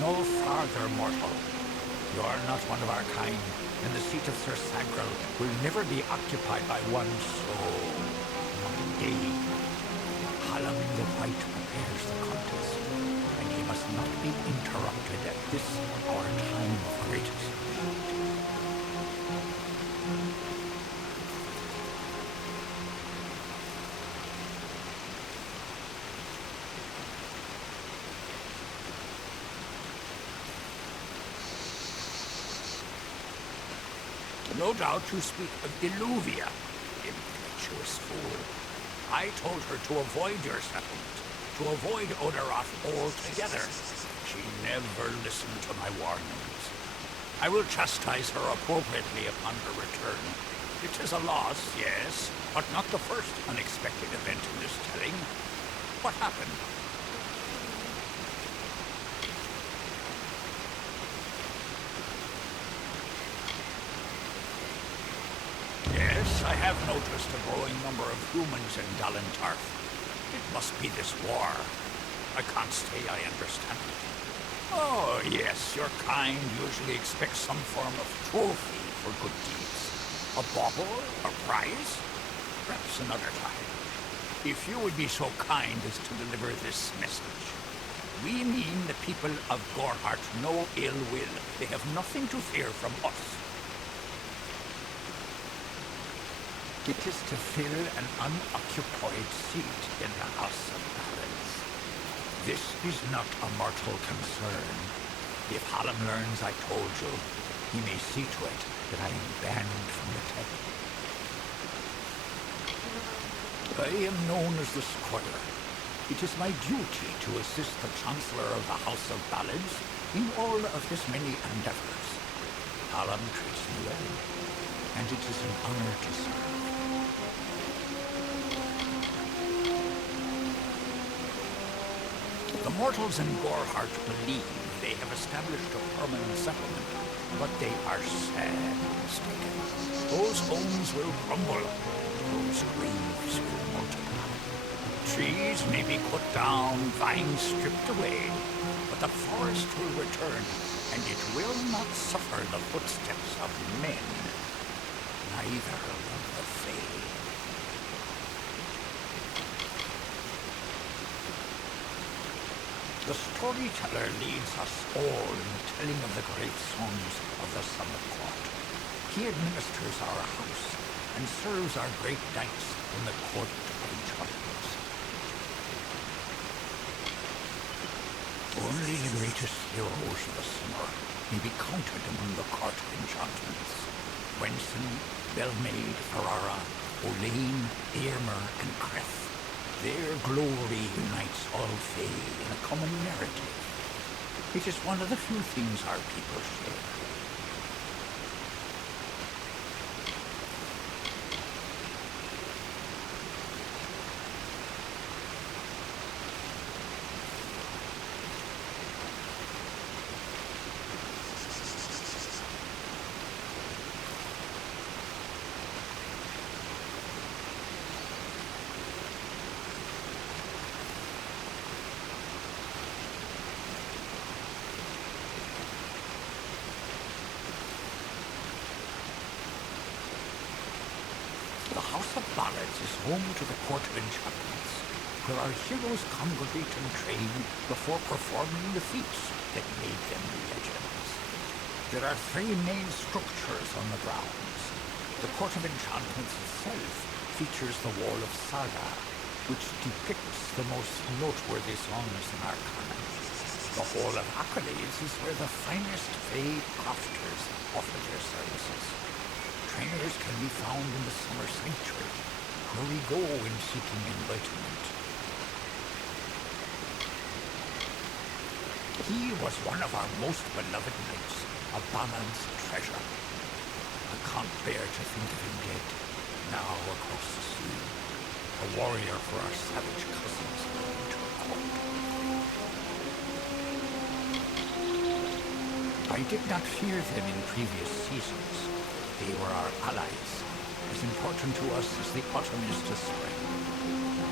No farther, mortal. You are not one of our kind, and the seat of Sir Sagrel will never be occupied by one so mundane. Hallam the White prepares the contest, and he must not be interrupted at this our time of greatest need. No doubt you speak of Illuvia, impetuous fool. I told her to avoid your settlement, to avoid Odorath altogether. She never listened to my warnings. I will chastise her appropriately upon her return. It is a loss, yes, but not the first unexpected event in this telling. What happened? I have noticed a growing number of humans in Dalentarth. It must be this war. I can't say I understand it. Oh, yes, your kind usually expects some form of trophy for good deeds. A bauble? A prize? Perhaps another time. If you would be so kind as to deliver this message. We mean the people of Gorhart no ill will. They have nothing to fear from us. It is to fill an unoccupied seat in the House of Balance. This is not a mortal concern. If Hallam learns I told you, he may see to it that I am banned from the temple. I am known as the Squire. It is my duty to assist the Chancellor of the House of Balance in all of his many endeavors. Hallam treats me well, and it is an honor to serve. The mortals in Gorhart believe they have established a permanent settlement, but they are sad mistaken. Those homes will crumble, those graves will multiply. Trees may be cut down, vines stripped away, but the forest will return, and it will not suffer the footsteps of men, neither will the Fae. The storyteller leads us all in the telling of the great songs of the Summit Court. He administers our house and serves our great knights in the Court of Enchantments. Only the greatest heroes of the summer may be counted among the Court of Enchantments. Wenson, Belmaid, Ferrara, Olaine, Earmer, and Creth. Their glory unites all Fae in a common narrative. It is one of the few things our people share. The House of Ballads is home to the Court of Enchantments, where our heroes congregate and train before performing the feats that made them legends. There are three main structures on the grounds. The Court of Enchantments itself features the Wall of Saga, which depicts the most noteworthy songs in our canon. The Hall of Accolades is where the finest Fae crafters offer their services. Trainers can be found in the Summer Sanctuary, where we go in seeking enlightenment. He was one of our most beloved knights, a balanced treasure. I can't bear to think of him dead, now across the sea, a warrior for our savage cousins in the Winter Court. I did not fear them in previous seasons. They were our allies, as important to us as the autumn is to spring.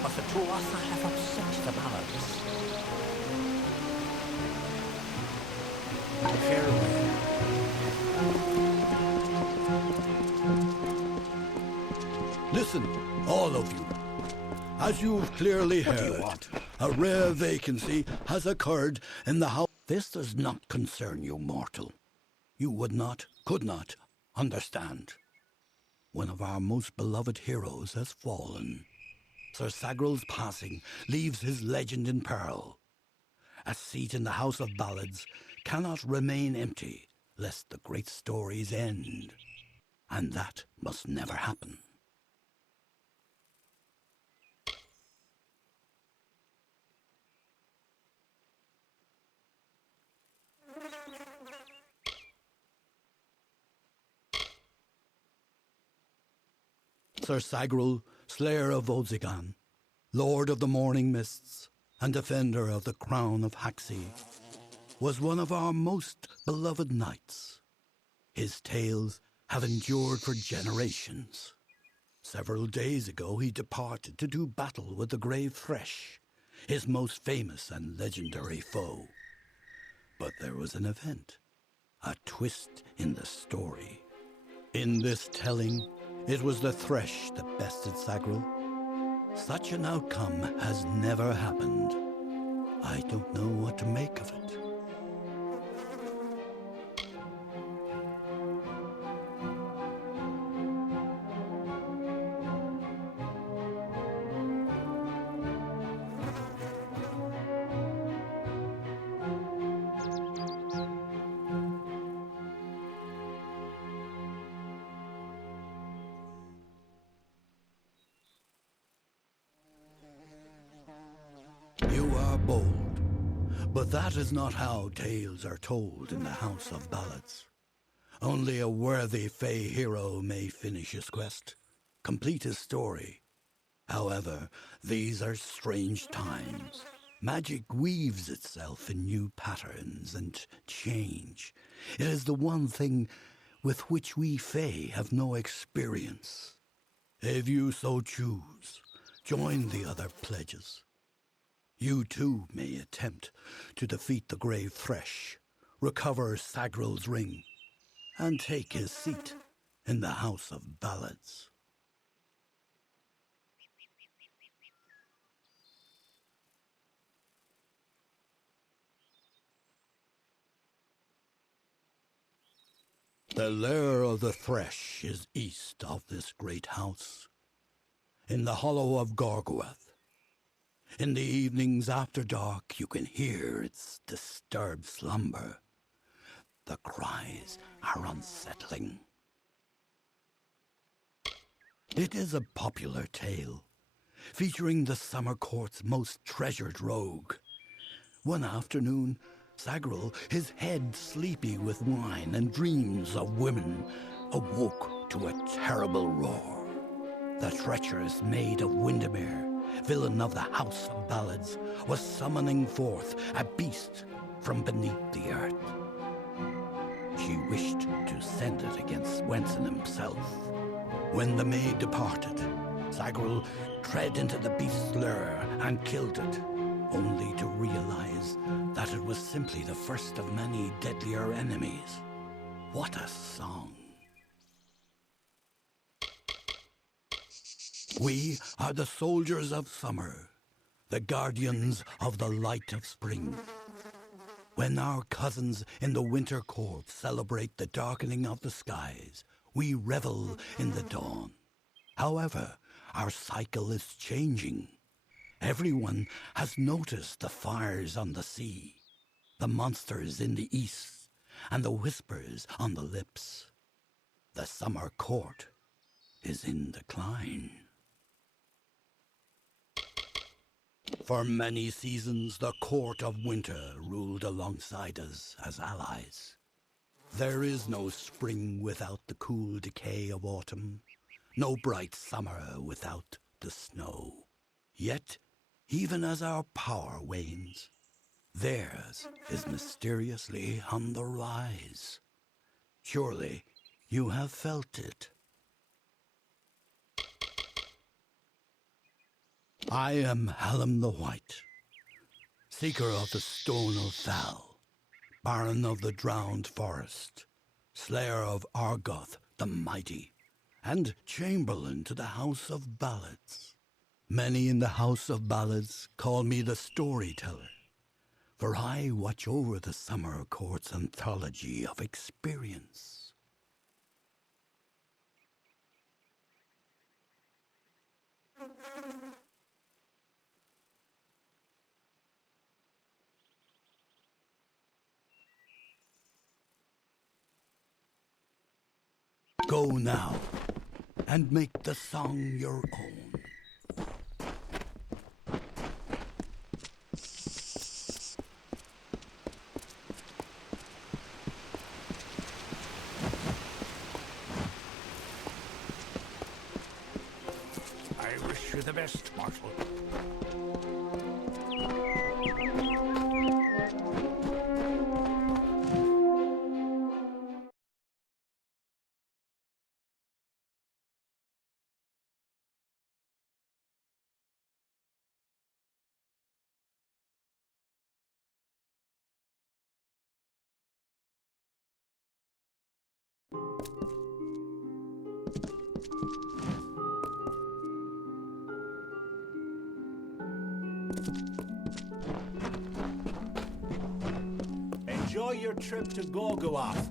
But the Tuatha have upset the balance. Farewell. Listen, all of you. As you've clearly What do you heard, want? a rare vacancy has occurred in the house. This does not concern you, mortal. You would not, could not, understand. One of our most beloved heroes has fallen. Sir Sagral's passing leaves his legend in peril. A seat in the House of Ballads cannot remain empty, lest the great stories end. And that must never happen. Sir Sagral, Slayer of Odzigan, Lord of the Morning Mists, and Defender of the Crown of Haxi, was one of our most beloved knights. His tales have endured for generations. Several days ago he departed to do battle with the Grave Thresh, his most famous and legendary foe. But there was an event, a twist in the story. In this telling, it was the Thresh that bested Sagral. Such an outcome has never happened. I don't know what to make of it. You are bold, but that is not how tales are told in the House of Ballads. Only a worthy Fey hero may finish his quest, complete his story. However, these are strange times. Magic weaves itself in new patterns and change. It is the one thing with which we Fey have no experience. If you so choose, join the other pledges. You too may attempt to defeat the Grave Thresh, recover Sagral's ring, and take his seat in the House of Ballads. The lair of the Thresh is east of this great house, in the hollow of Gorgoeth. In the evenings after dark, you can hear its disturbed slumber. The cries are unsettling. It is a popular tale, featuring the summer court's most treasured rogue. One afternoon, Sagral, his head sleepy with wine and dreams of women, awoke to a terrible roar. The treacherous maid of Windermere, villain of the House of Ballads, was summoning forth a beast from beneath the earth. She wished to send it against Swenson himself. When the maid departed, Sagral tread into the beast's lair and killed it, only to realize that it was simply the first of many deadlier enemies. What a song! We are the soldiers of summer, the guardians of the light of spring. When our cousins in the winter court celebrate the darkening of the skies, we revel in the dawn. However, our cycle is changing. Everyone has noticed the fires on the sea, the monsters in the east, and the whispers on the lips. The summer court is in decline. For many seasons, the court of winter ruled alongside us as allies. There is no spring without the cool decay of autumn, no bright summer without the snow. Yet, even as our power wanes, theirs is mysteriously on the rise. Surely you have felt it. I am Hallam the White, seeker of the Stone of Val, Baron of the Drowned Forest, Slayer of Argoth the Mighty, and Chamberlain to the House of Ballads. Many in the House of Ballads call me the Storyteller, for I watch over the Summer Court's anthology of experience. Go now, and make the song your own. I wish you the best, Marshal. Enjoy your trip to Gorgoath.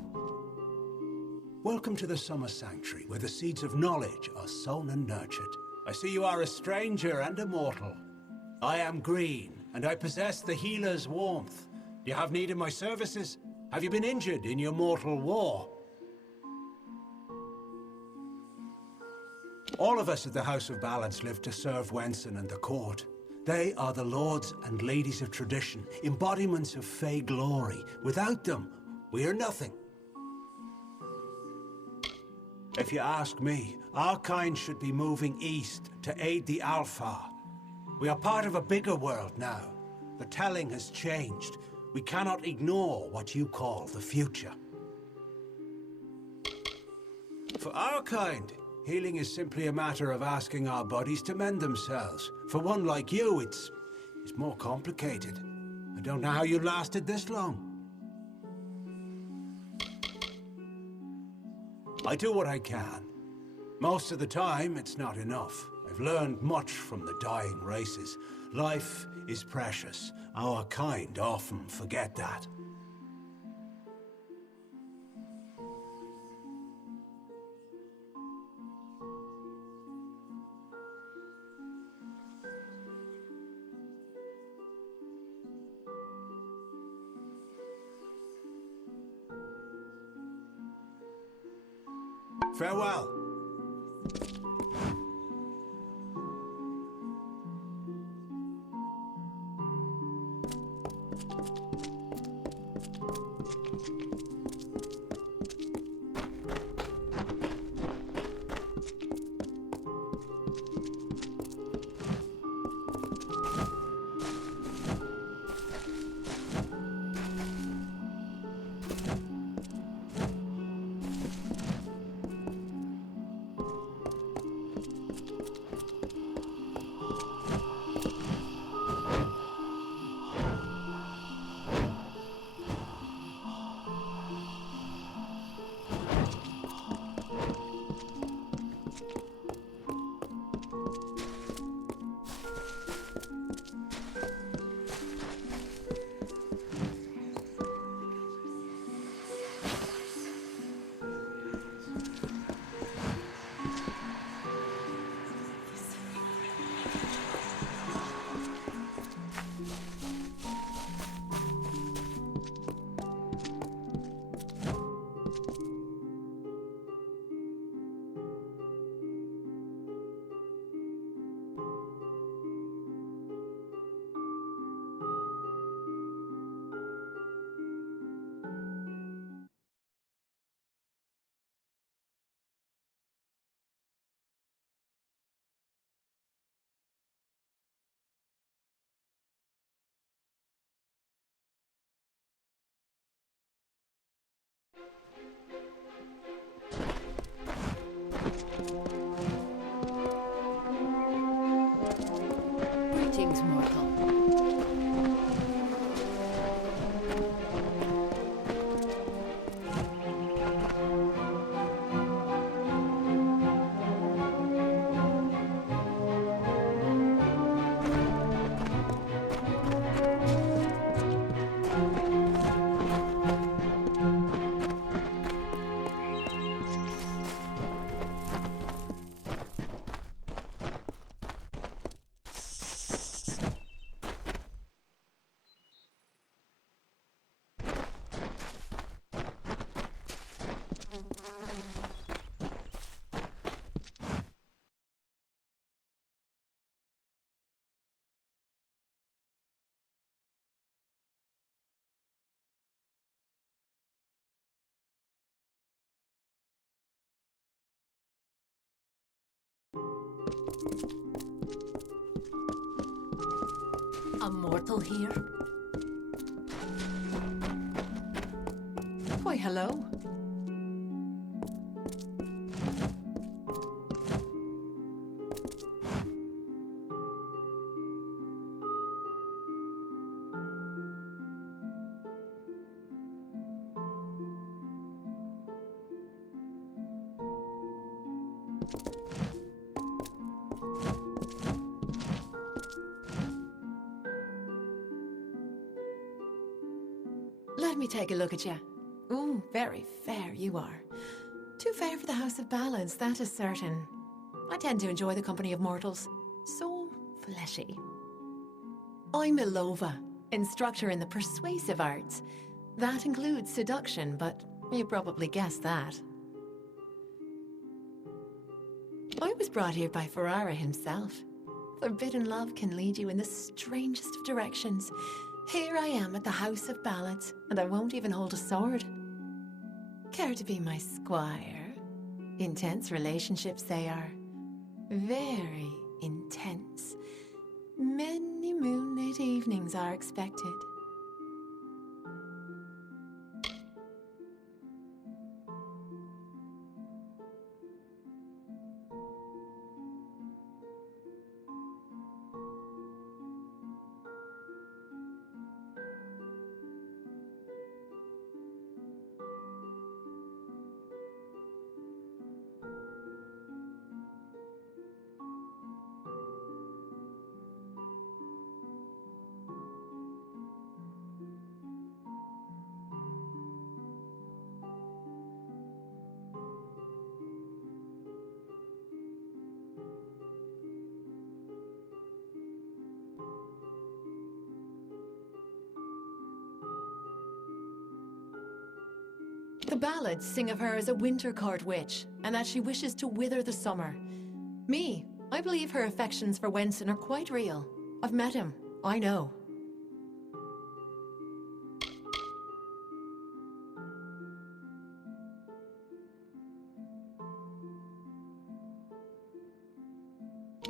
Welcome to the Summer Sanctuary, where the seeds of knowledge are sown and nurtured. I see you are a stranger and a mortal. I am Green, and I possess the healer's warmth. Do you have need of my services? Have you been injured in your mortal war? All of us at the House of Ballads live to serve Wenson and the court. They are the lords and ladies of tradition, embodiments of Fey glory. Without them, we are nothing. If you ask me, our kind should be moving east to aid the Alpha. We are part of a bigger world now. The telling has changed. We cannot ignore what you call the future. For our kind, healing is simply a matter of asking our bodies to mend themselves. For one like you, it's more complicated. I don't know how you lasted this long. I do what I can. Most of the time, it's not enough. I've learned much from the dying races. Life is precious. Our kind often forget that. Farewell. Greetings, mortal. A mortal here? Why, hello. Let me take a look at you. Ooh, very fair you are. Too fair for the House of Ballads, that is certain. I tend to enjoy the company of mortals. So fleshy. I'm Ilova, instructor in the persuasive arts. That includes seduction, but you probably guessed that. I was brought here by Ferrara himself. Forbidden love can lead you in the strangest of directions. Here I am at the House of Ballads, and I won't even hold a sword. Care to be my squire? Intense relationships they are. Very intense. Many moonlit evenings are expected. The ballads sing of her as a winter court witch, and that she wishes to wither the summer. Me, I believe her affections for Wenson are quite real. I've met him, I know.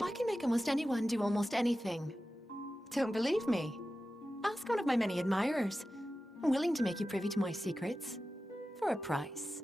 I can make almost anyone do almost anything. Don't believe me? Ask one of my many admirers. I'm willing to make you privy to my secrets. For a price.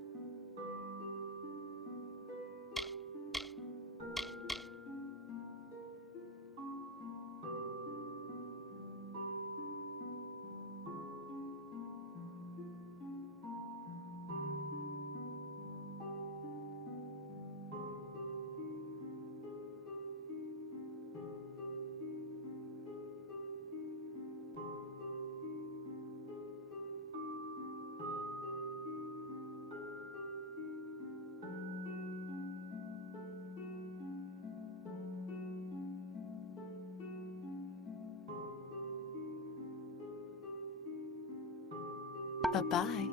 Bye-bye.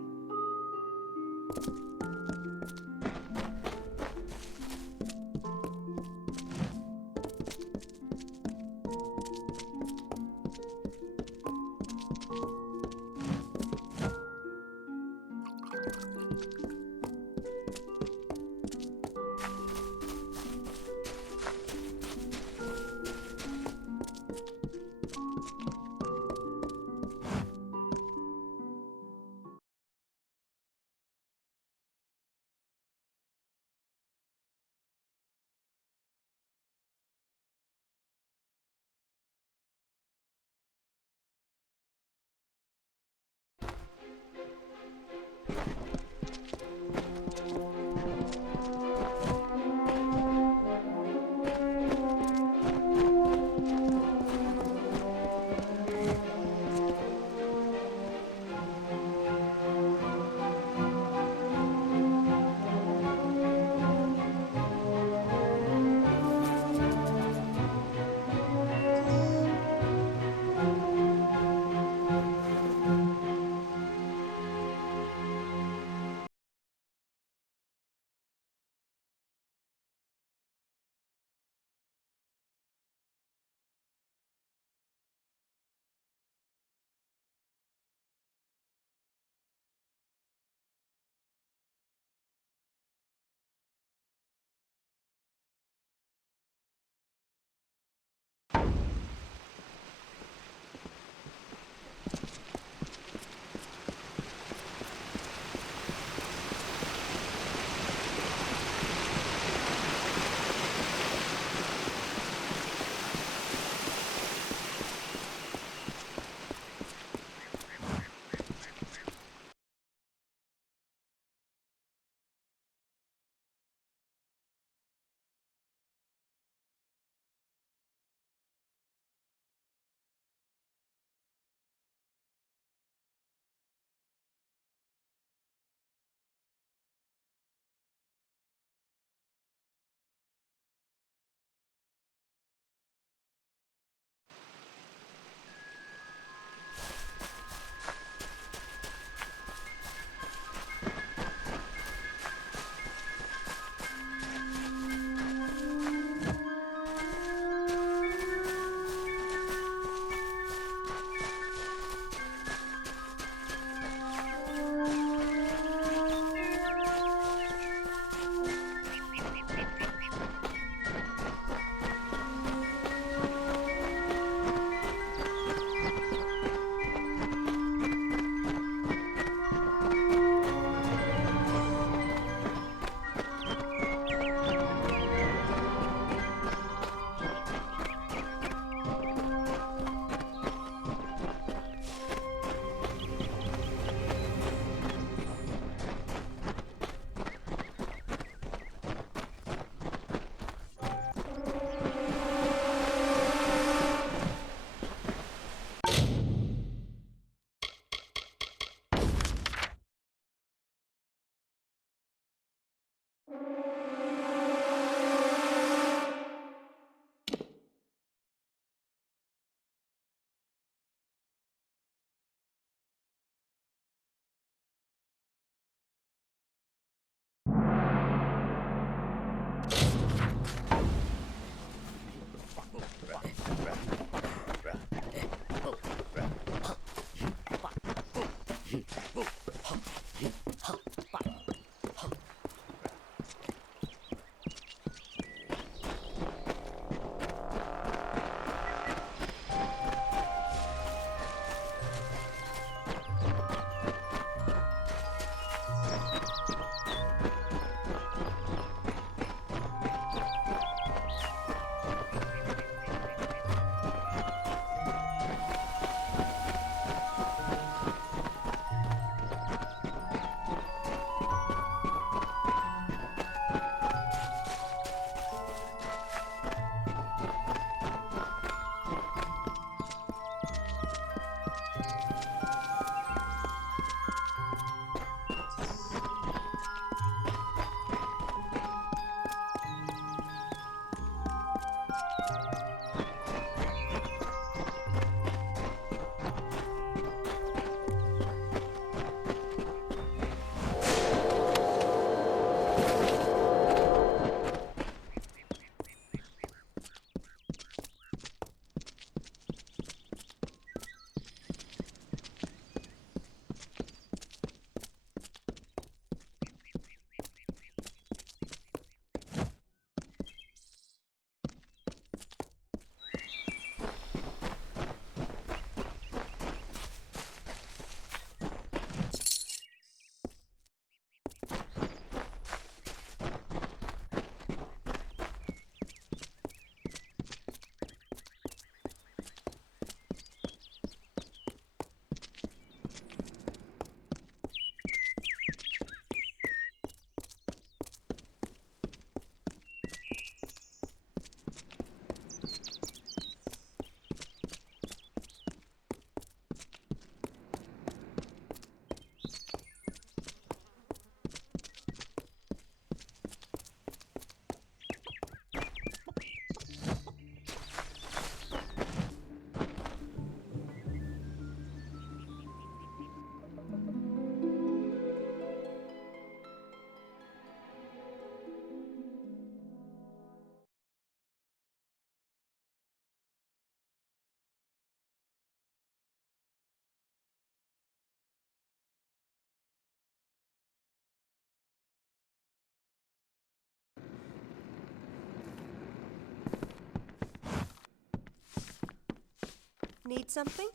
Need something?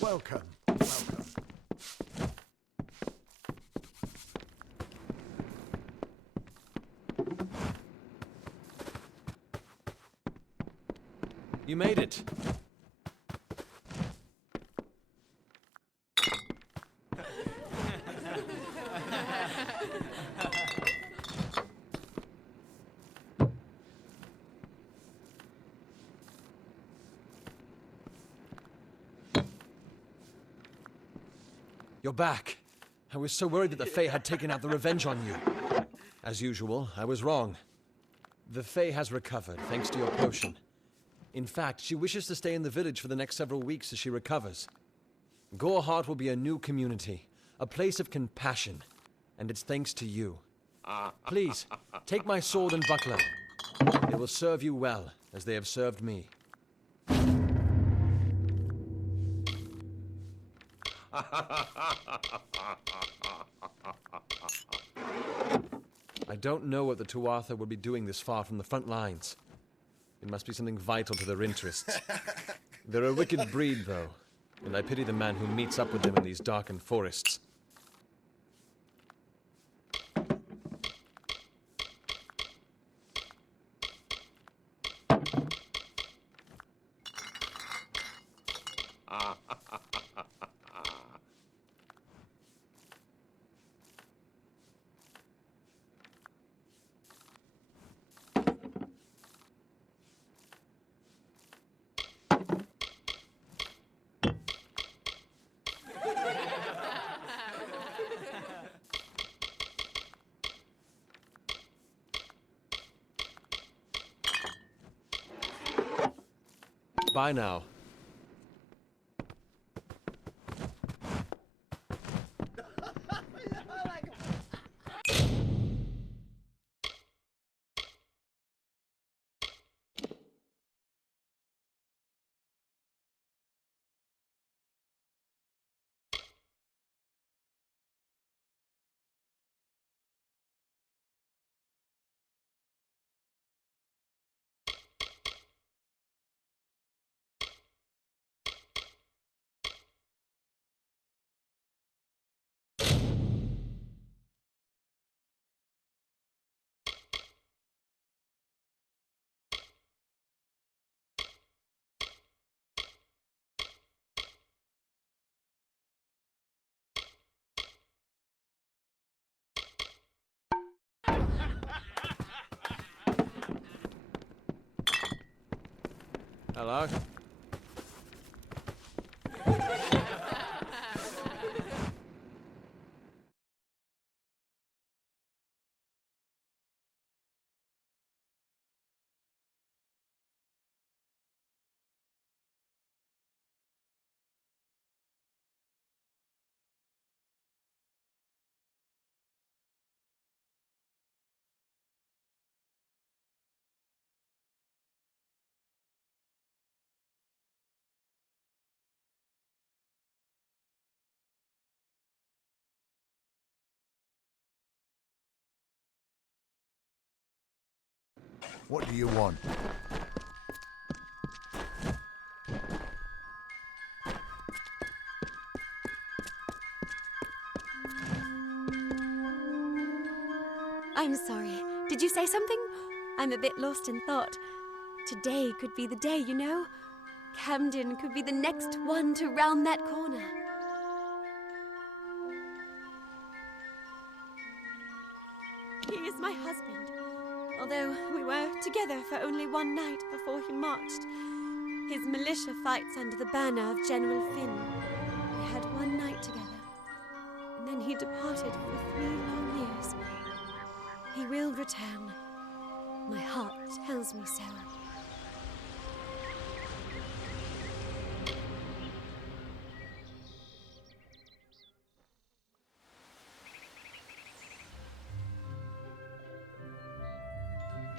Welcome, welcome. You made it. You're back. I was so worried that the Fae had taken out the revenge on you. As usual, I was wrong. The Fae has recovered, thanks to your potion. In fact, she wishes to stay in the village for the next several weeks as she recovers. Goreheart will be a new community, a place of compassion, and it's thanks to you. Please, take my sword and buckler. They will serve you well, as they have served me. I don't know what the Tuatha would be doing this far from the front lines. It must be something vital to their interests. They're a wicked breed, though, and I pity the man who meets up with them in these darkened forests. Bye now. Hello? What do you want? I'm sorry. Did you say something? I'm a bit lost in thought. Today could be the day, you know? Camden could be the next one to round that corner. He is my husband, although we were together for only one night before he marched. His militia fights under the banner of General Finn. We had one night together, and then he departed for 3 long years. He will return. My heart tells me so.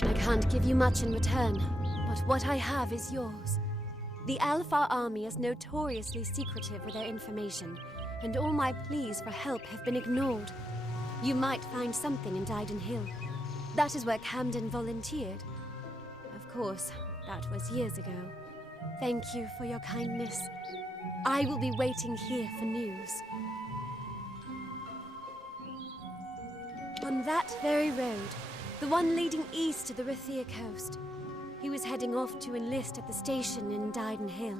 I can't give you much in return, but what I have is yours. The Alpha Army is notoriously secretive with their information, and all my pleas for help have been ignored. You might find something in Dyden Hill. That is where Camden volunteered. Of course, that was years ago. Thank you for your kindness. I will be waiting here for news. On that very road, the one leading east to the Rithia coast, he was heading off to enlist at the station in Dyden Hill.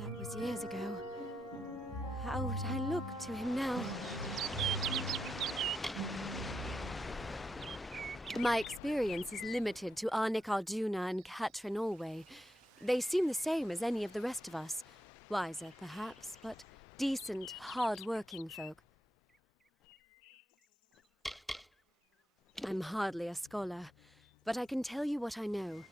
That was years ago. How would I look to him now? My experience is limited to Arnik Arjuna and Katrin Allway. They seem the same as any of the rest of us. Wiser, perhaps, but decent, hard-working folk. I'm hardly a scholar, but I can tell you what I know.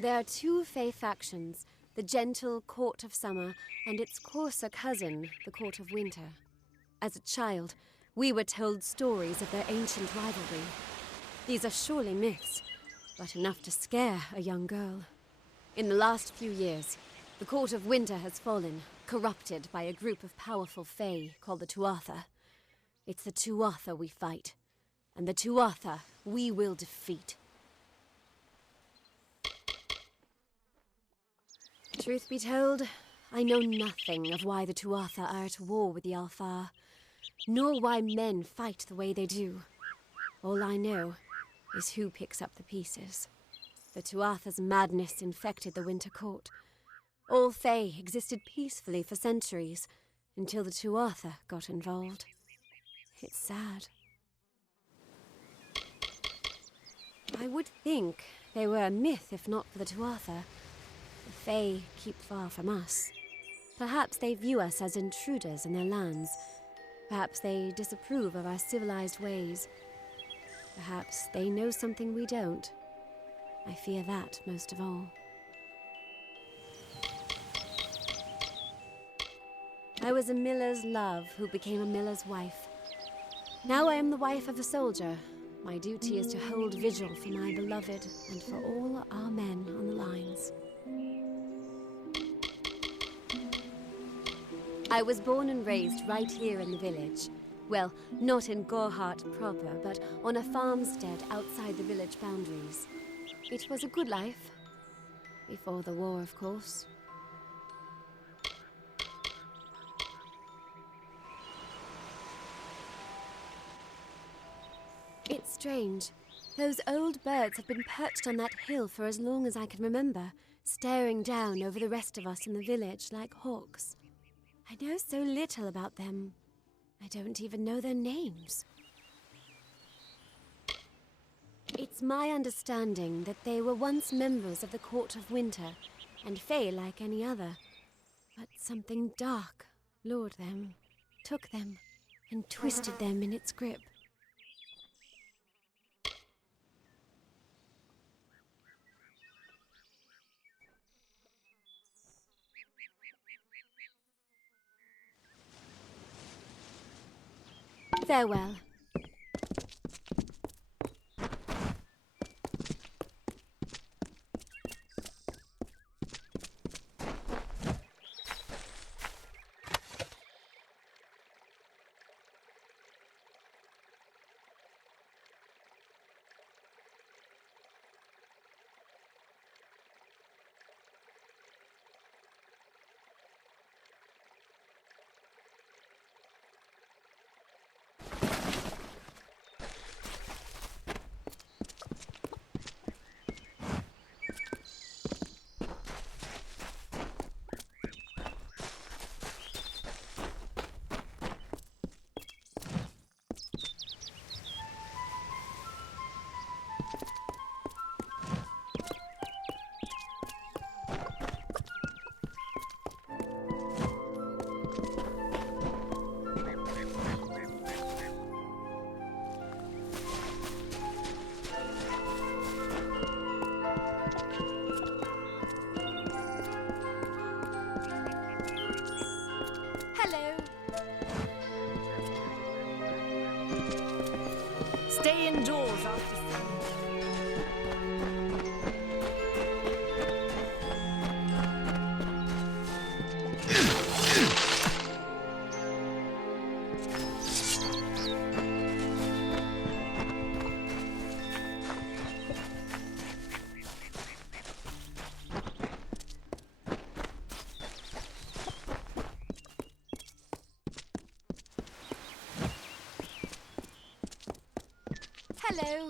There are 2 Fey factions, the gentle Court of Summer and its coarser cousin, the Court of Winter. As a child, we were told stories of their ancient rivalry. These are surely myths, but enough to scare a young girl. In the last few years, the Court of Winter has fallen, corrupted by a group of powerful Fey called the Tuatha. It's the Tuatha we fight, and the Tuatha we will defeat. Truth be told, I know nothing of why the Tuatha are at war with the Alfar, nor why men fight the way they do. All I know is who picks up the pieces. The Tuatha's madness infected the Winter Court. All Fey existed peacefully for centuries, until the Tuatha got involved. It's sad. I would think they were a myth if not for the Tuatha. The Fey keep far from us. Perhaps they view us as intruders in their lands. Perhaps they disapprove of our civilized ways. Perhaps they know something we don't. I fear that most of all. I was a miller's love who became a miller's wife. Now I am the wife of a soldier. My duty is to hold vigil for my beloved and for all our men on the lines. I was born and raised right here in the village. Well, not in Gorhart proper, but on a farmstead outside the village boundaries. It was a good life. Before the war, of course. It's strange. Those old birds have been perched on that hill for as long as I can remember, staring down over the rest of us in the village like hawks. I know so little about them. I don't even know their names. It's my understanding that they were once members of the Court of Winter, and Fae like any other. But something dark lured them, took them, and twisted them in its grip. Farewell. Stay indoors after sun. Hello.